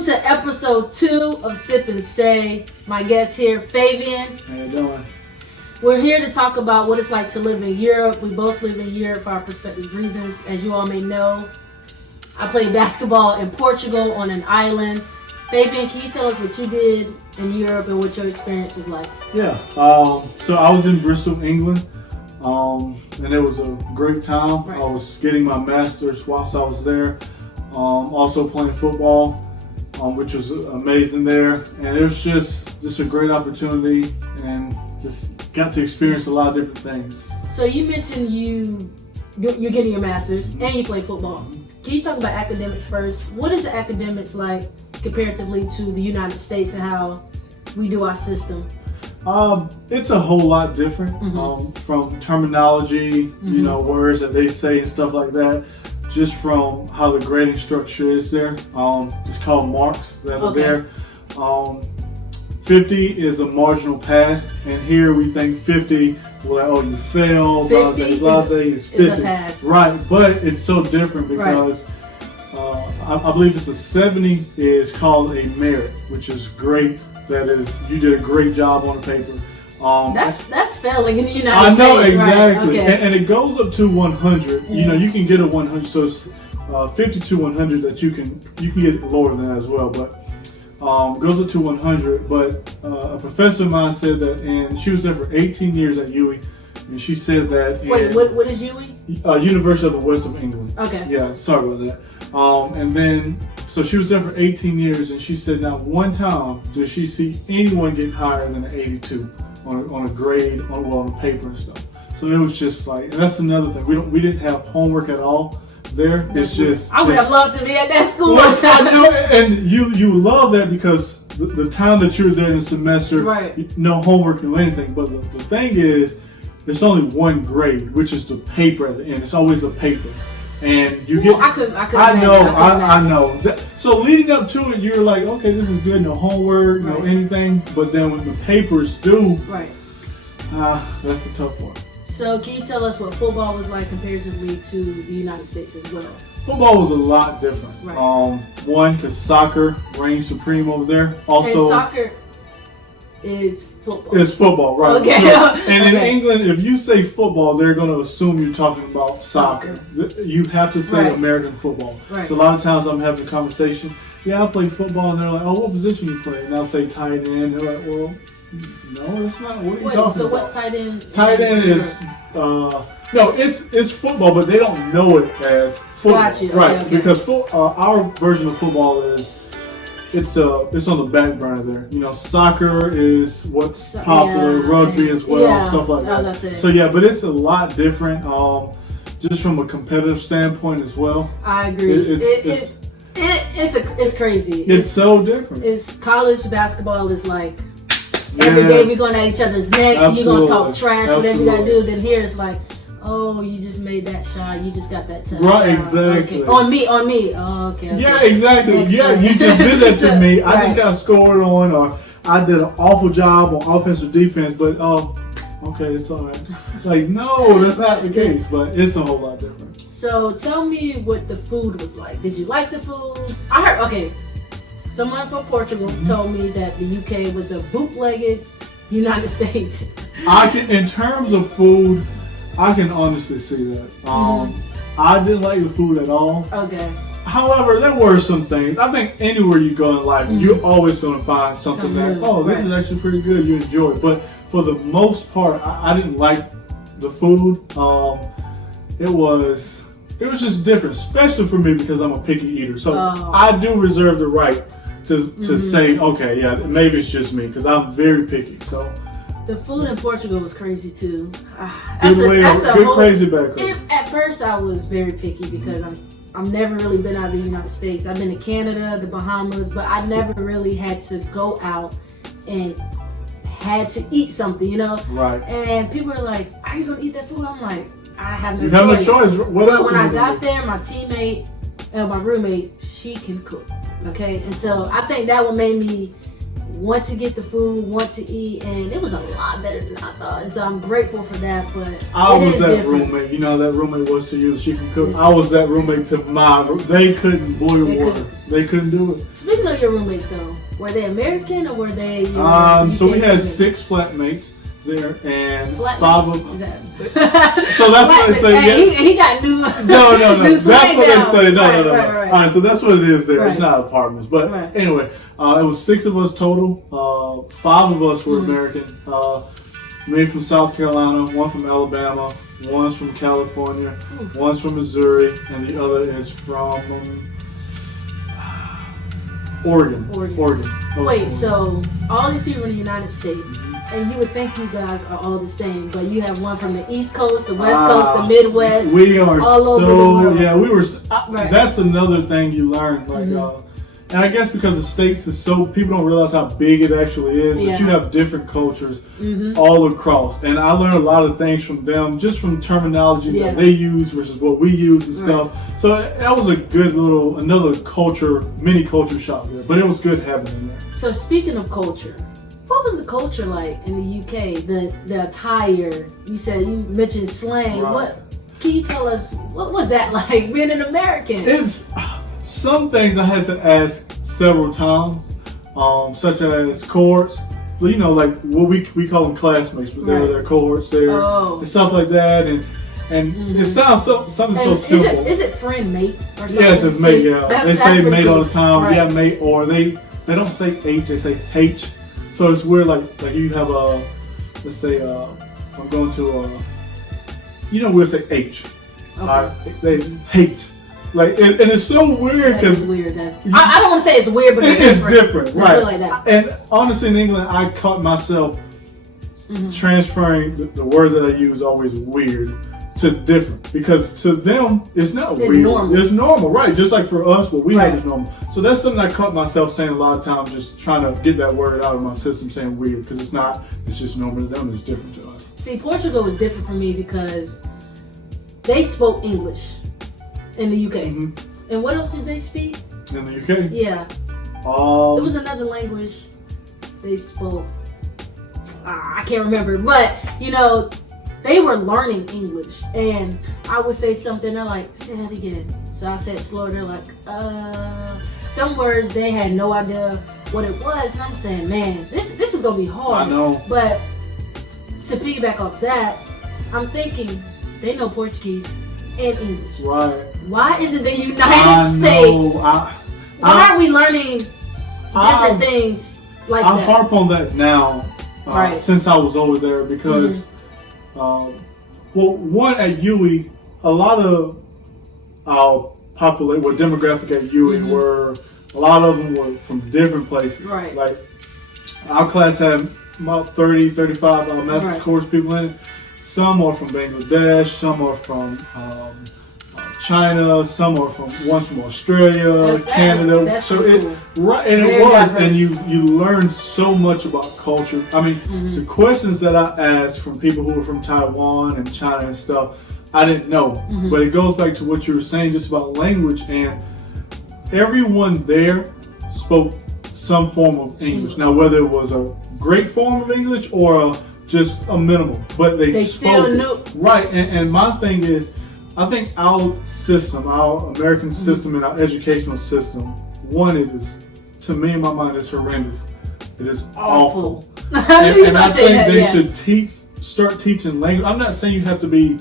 Welcome to episode 2 of Sip and Say. My guest here, Fabian. How you doing? We're here to talk about what it's like to live in Europe. We both live in Europe for our respective reasons. As you all may know, I played basketball in Portugal on an island. Fabian, can you tell us what you did in Europe and what your experience was like? Yeah, so I was in Bristol, England, and it was a great time. Right. I was getting my master's whilst I was there, also playing football, which was amazing there. And it was just a great opportunity and just got to experience a lot of different things. So you mentioned you're getting your master's and you play football. Can you talk about academics first? What is the academics like comparatively to the United States and how we do our system? It's a whole lot different from terminology, words that they say and stuff like that, just from how the grading structure is there. It's called marks that are there. 50 is a marginal pass, and here we think 50, well, you failed, blase, is 50. Is a pass. Right, but it's so different because I believe it's a 70 is called a merit, which is great. That is, you did a great job on the paper. That's failing in the United States. I know, exactly. Right? Okay. And it goes up to 100. You can get a 100, so it's 50 to 100 that you can get lower than that as well, but goes up to 100. But a professor of mine said that, and she was there for 18 years at UWI, and she said that. Wait, what is UWI? University of the West of England. Okay. Yeah, sorry about that. And then, so she was there for 18 years, and she said not one time did she see anyone get higher than an 82 on a grade, on paper and stuff. So it was just like, and that's another thing. We didn't have homework at all there. It's just. I would have loved to be at that school. I know, and you love that because the time that you're there in the semester, no homework, no anything. But the thing is, there's only one grade, which is the paper at the end. It's always the paper. And you get. I know. So leading up to it, you're like, okay, this is good. No homework, no anything. But then when the papers due, that's the tough one. So can you tell us what football was like comparatively to the United States as well? Football was a lot different. Right. One, because soccer reigns supreme over there. Also, and soccer is football. It's football, right? Okay. So, and in England, if you say football, they're going to assume you're talking about soccer. You have to say American football. Right. So a lot of times I'm having a conversation. Yeah, I play football, and they're like, "Oh, what position you play?" And I'll say tight end. They're like, "Well, no, that's not. What are you talking about?" So what's tight end? Tight end is no, it's football, but they don't know it as football, Gotcha. right? Okay. Because our version of football is. It's on the back burner there. Soccer is what's popular, rugby as well, stuff like that. So but it's a lot different, just from a competitive standpoint as well. I agree. It's crazy. It's so different. It's college basketball is like every day we're going at each other's neck. You're gonna talk trash, whatever you gotta do. Then here it's like, oh, you just made that shot. You just got that touchdown. Right, exactly. Okay. On me. Oh, okay. Yeah, exactly. You just did that to me. I just got scored on, or I did an awful job on offense or defense, but okay, it's all right. Like, no, that's not the case, but it's a whole lot different. So tell me what the food was like. Did you like the food? I heard, someone from Portugal told me that the UK was a bootlegged United States. In terms of food, I can honestly see that. I didn't like the food at all. Okay. However, there were some things. I think anywhere you go in life, you're always going to find something that, this is actually pretty good. You enjoy it. But for the most part, I didn't like the food. It was just different, especially for me because I'm a picky eater. So I do reserve the right to say, okay, yeah, maybe it's just me because I'm very picky. So. The food in Portugal was crazy too. That's a good crazy background. At first, I was very picky because I've never really been out of the United States. I've been to Canada, the Bahamas, but I never really had to go out and had to eat something, Right. And people are like, "Are you gonna eat that food?" I'm like, "I have no choice." You have no choice. What else? When I got there, my teammate, my roommate, she can cook. Okay, and so I think that what made me want to get the food, want to eat, and it was a lot better than I thought. And so I'm grateful for that. But I was that roommate. You know, that roommate was to you, she can cook. I was that roommate to mine. They couldn't boil water. They couldn't do it. Speaking of your roommates, though, were they American or were they? So we had 6 flatmates there, and flatmates? 5 of them. Exactly. So that's what they say. Hey, he got new. No. That's what they say. No. Right. All right, so that's what it is there. Right. It's not apartments, but anyway, it was 6 of us total. 5 of us were American. Me from South Carolina, 1 from Alabama, 1's from California, 1's from Missouri, and the other is from Oregon. Wait, so all these people in the United States, and you would think you guys are all the same, but you have one from the East Coast, the West Coast, the Midwest. We are all over the world. Yeah, we were. That's another thing you learn, like. And I guess because the States is so, people don't realize how big it actually is, that you have different cultures all across. And I learned a lot of things from them, just from terminology that they use versus what we use and stuff. So that was a good another culture, mini culture shock there. But it was good having them there. So speaking of culture, what was the culture like in the UK? The attire, you mentioned slang. Right. Can you tell us, what was that like being an American? Some things I had to ask several times, such as cohorts. You know, like what we call them classmates, but they were their cohorts there and stuff like that. And it sounds something so simple. Is it friend, mate, or something? Yes, it's mate. Yeah, they say mate all the time. Right. Yeah, mate, or they don't say H, they say H. So it's weird. Like you have let's say I'm going to we'll say H. Okay. They hate. Like and it's so weird because weird. I don't want to say it's weird, but it's different, right? Like that. And honestly, in England, I caught myself transferring the word that I use always weird to different, because to them it's not weird. It's normal, right? Just like for us, what we have is normal. So that's something I caught myself saying a lot of times, just trying to get that word out of my system, saying weird, because it's not. It's just normal to them. It's different to us. See, Portugal was different for me because they spoke English. In the UK. And what else did they speak? In the UK? Yeah. There was another language they spoke. I can't remember. But, they were learning English. And I would say something, they're like, say that again. So I said it slower. They're like, some words they had no idea what it was. And I'm saying, man, this is going to be hard. I know. But to piggyback off that, I'm thinking they know Portuguese and English. Right. Why is it the United States? Why are we learning different things like that? I harp on that now since I was over there because, one at UE, a lot of our demographic at UE were, a lot of them were from different places. Right. Like our class had about 30, 35 master's course people in it. Some are from Bangladesh, some are from China, one's from Australia, Canada. That's so cool. it was, and you learn so much about culture. I mean, the questions that I asked from people who were from Taiwan and China and stuff, I didn't know. But it goes back to what you were saying just about language, and everyone there spoke some form of English. Now, whether it was a great form of English or just a minimal, but they spoke still knew. Right. And my thing is, I think our system, our American system and our educational system, one, it is, to me in my mind, is horrendous. It is awful. and I think they should start teaching language. I'm not saying you have to be,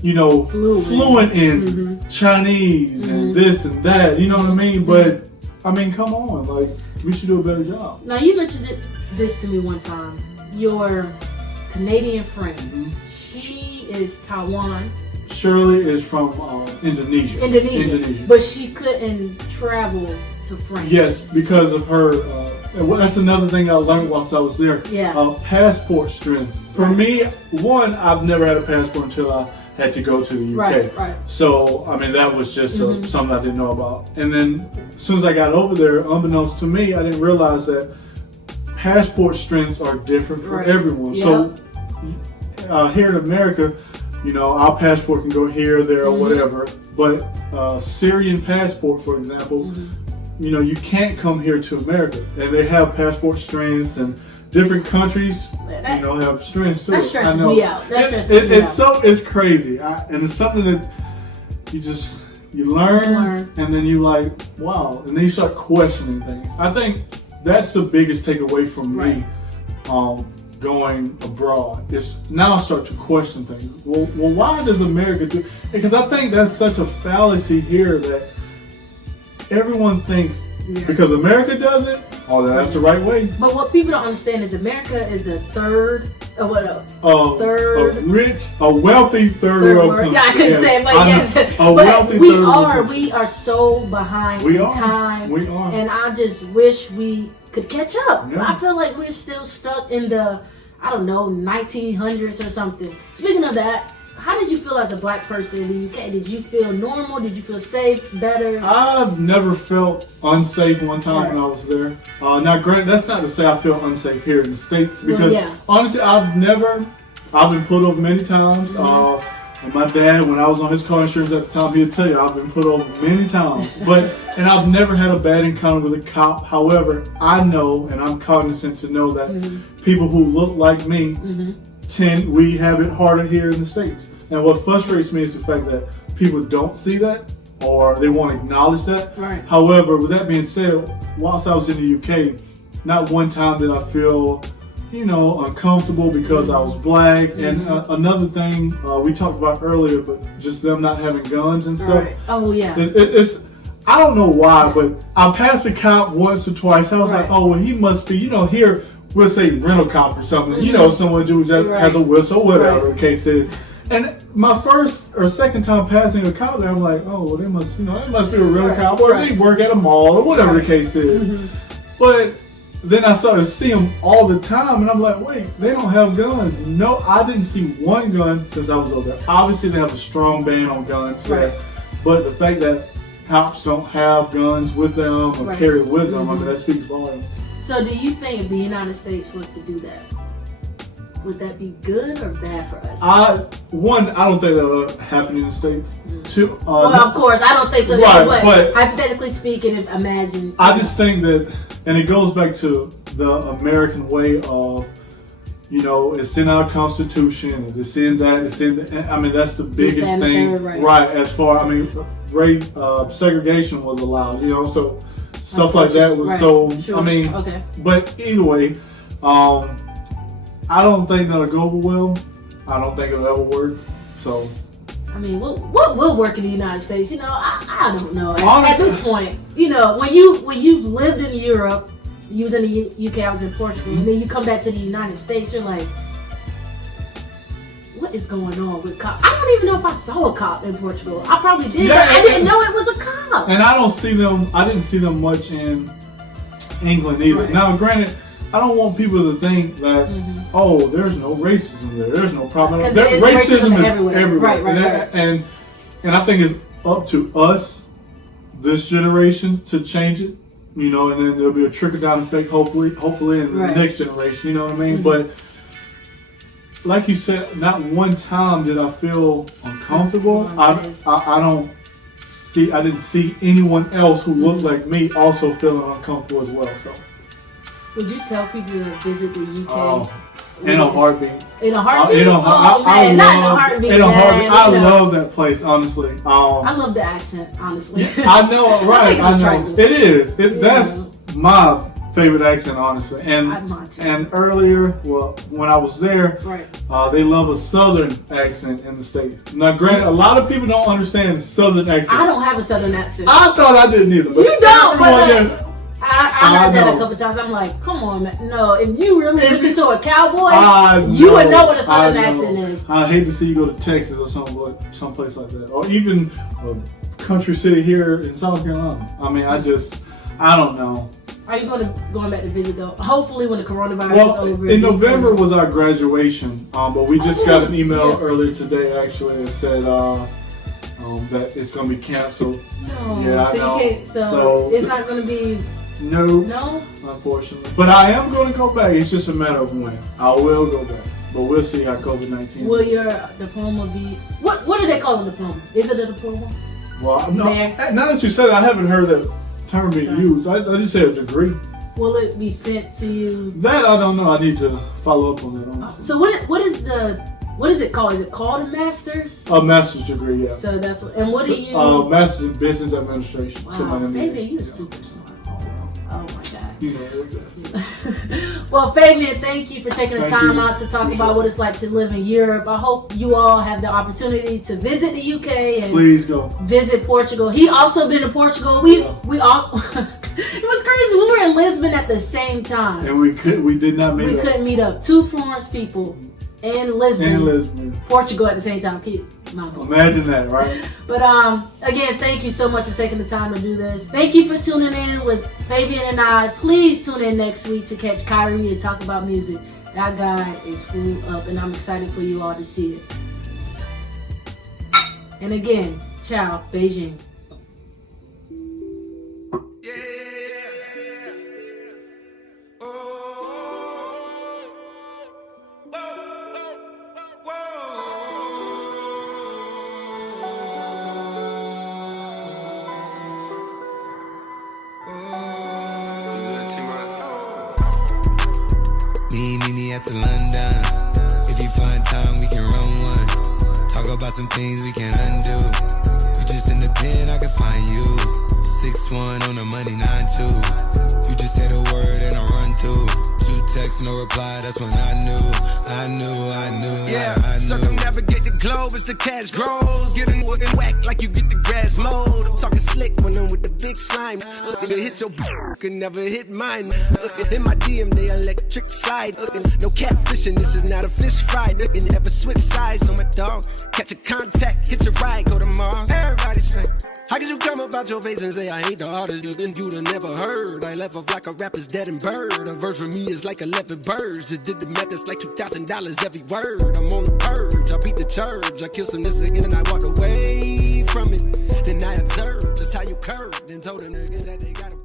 fluent in Chinese and this and that, you know what I mean? But, I mean, come on, like, we should do a better job. Now, you mentioned this to me one time. Your Canadian friend, she is Taiwan. Shirley is from Indonesia. Indonesia. But she couldn't travel to France. Yes, because of her. That's another thing I learned whilst I was there. Yeah. Passport strings. For me, one, I've never had a passport until I had to go to the UK. Right. So, I mean, that was just something I didn't know about. And then, as soon as I got over there, unbeknownst to me, I didn't realize that passport strings are different for everyone. Yeah. So, here in America, our passport can go here, there, or whatever. But Syrian passport, for example, you can't come here to America, and they have passport strengths and different countries, have strengths too. That stresses me out. It's crazy, and it's something that you learn, and then you like, wow, and then you start questioning things. I think that's the biggest takeaway from me, going abroad. Is now I start to question things. Well, why does America do? Because I think that's such a fallacy here that everyone thinks because America does it, that's the right way. But what people don't understand is America is a wealthy third world country. Yeah, I couldn't say it, but yes. We are so behind in time. We are. And I just wish we could catch up. Yeah. I feel like we're still stuck in the, 1900s or something. Speaking of that, how did you feel as a black person in the UK? Did you feel normal? Did you feel safe, better? I've never felt unsafe one time when I was there. Now, granted, that's not to say I feel unsafe here in the States, because honestly, I've been pulled over many times. And my dad, when I was on his car insurance at the time, he'd tell you I've been pulled over many times. And I've never had a bad encounter with a cop. However, I know, and I'm cognizant to know that people who look like me we have it harder here in the States. And what frustrates me is the fact that people don't see that, or they won't acknowledge that. Right. However, with that being said, whilst I was in the UK, not one time did I feel uncomfortable because I was black. And another thing we talked about earlier, but just them not having guns and stuff. Right. Oh yeah. It's I don't know why, but I passed a cop once or twice. I was like, oh well, he must be, here we'll say rental cop or something. Someone who just has a whistle, whatever the case is. And my first or second time passing a cop there, I'm like, oh well, they must be a rental cop, or they work at a mall, or whatever the case is. But then I started to see them all the time, and I'm like, wait, they don't have guns. No, I didn't see one gun since I was over there. Obviously, they have a strong ban on guns there, but the fact that cops don't have guns with them or carry it with them, I mean, that speaks volumes. So do you think if the United States was to do that, would that be good or bad for us? I don't think that would happen in the States. Two, well, of course, I don't think so. But hypothetically speaking, imagine. I just think that, and it goes back to the American way of, it's in our Constitution, and it's in that, I mean, that's the biggest thing. As far, race, segregation was allowed, so stuff like that was but either way, I don't think that'll go over well. I don't think it'll ever work. So, what will work in the United States? I don't know. At this point, when you've lived in Europe, you was in the UK, I was in Portugal, and then you come back to the United States, you're like, what is going on with cops? I don't even know if I saw a cop in Portugal. I probably did, but I didn't know it was a cop. And I didn't see them much in England either. Right. Now, granted, I don't want people to think that, there's no racism there. There's no problem. Racism is everywhere. Right. And I think it's up to us, this generation, to change it. And then there'll be a trickle down effect, hopefully in the next generation. You know what I mean? But like you said, not one time did I feel uncomfortable. I didn't see anyone else who looked like me also feeling uncomfortable as well. So. Would you tell people to visit the UK? In a heartbeat. In a heartbeat? Not in a heartbeat. In a heartbeat. I love that place, honestly. I love the accent, honestly. I know, right? I know. It is. That's my favorite accent, honestly. And earlier, when I was there, they love a Southern accent in the States. Now, granted, a lot of people don't understand Southern accent. I don't have a Southern accent. I thought I didn't either. But you don't. I heard that a couple times. I'm like, come on, man. No, if you really listen to a cowboy, you would know what a Southern accent is. I hate to see you go to Texas or someplace like that, or even a country city here in South Carolina. I don't know. Are you going back to visit though? Hopefully, when the coronavirus is over. In November was our graduation, but we just got an email earlier today actually that said that it's going to be canceled. No. Yeah, so you can't. So it's not going to be. No, unfortunately. But I am going to go back. It's just a matter of when. I will go back. But we'll see how COVID-19. Will your diploma be... What do they call a diploma? Is it a diploma? Well, no. Now that you said it, I haven't heard that term being used. I just said a degree. Will it be sent to you? That I don't know. I need to follow up on that. Honestly. So what is it called? Is it called a master's? A master's degree, yeah. So that's what. And what do you? Master's in business administration. Wow, Fabian, you're super smart. Oh my God. You know, exactly. Well, Fabian, thank you for taking the time out to talk about what it's like to live in Europe. I hope you all have the opportunity to visit the UK and please go visit Portugal. He also been to Portugal. We all. It was crazy. We were in Lisbon at the same time, and we did not meet up. We couldn't meet up. 2 Florence people in Lisbon, Portugal at the same time. Imagine that, right? But again, thank you so much for taking the time to do this. Thank you for tuning in with Fabian and I. Please tune in next week to catch Kyrie to talk about music. That guy is full up, and I'm excited for you all to see it. And again, ciao, Beijing. Meet me at the London. If you find time, we can run one. Talk about some things we can undo. You just in the pen, I can find you. 6'1" on the money, 9'2". You just say the word and I run through. 2 texts, no reply, that's when I knew. Yeah, circumnavigate the globe as the cash grows. Getting whack like you get the grass mowed. I'm talking slick when I'm with the big slime. If it hit your can never hit mine. In my DM, they electric slide. No catfishing, this is not a fish fry. You never switch sides on my dog. Catch a contact, hit your ride, go to Mars. Everybody say, how could you come about your face and say I ain't the hardest you'd have never heard? I left off like a rapper's dead and bird. A verse for me is like 11 birds. Just did the math, it's like $2,000 every word. I'm on the purge, I beat the church. I killed some this again and I walked away from it. Then I observed just how you curved and told the niggas that they gotta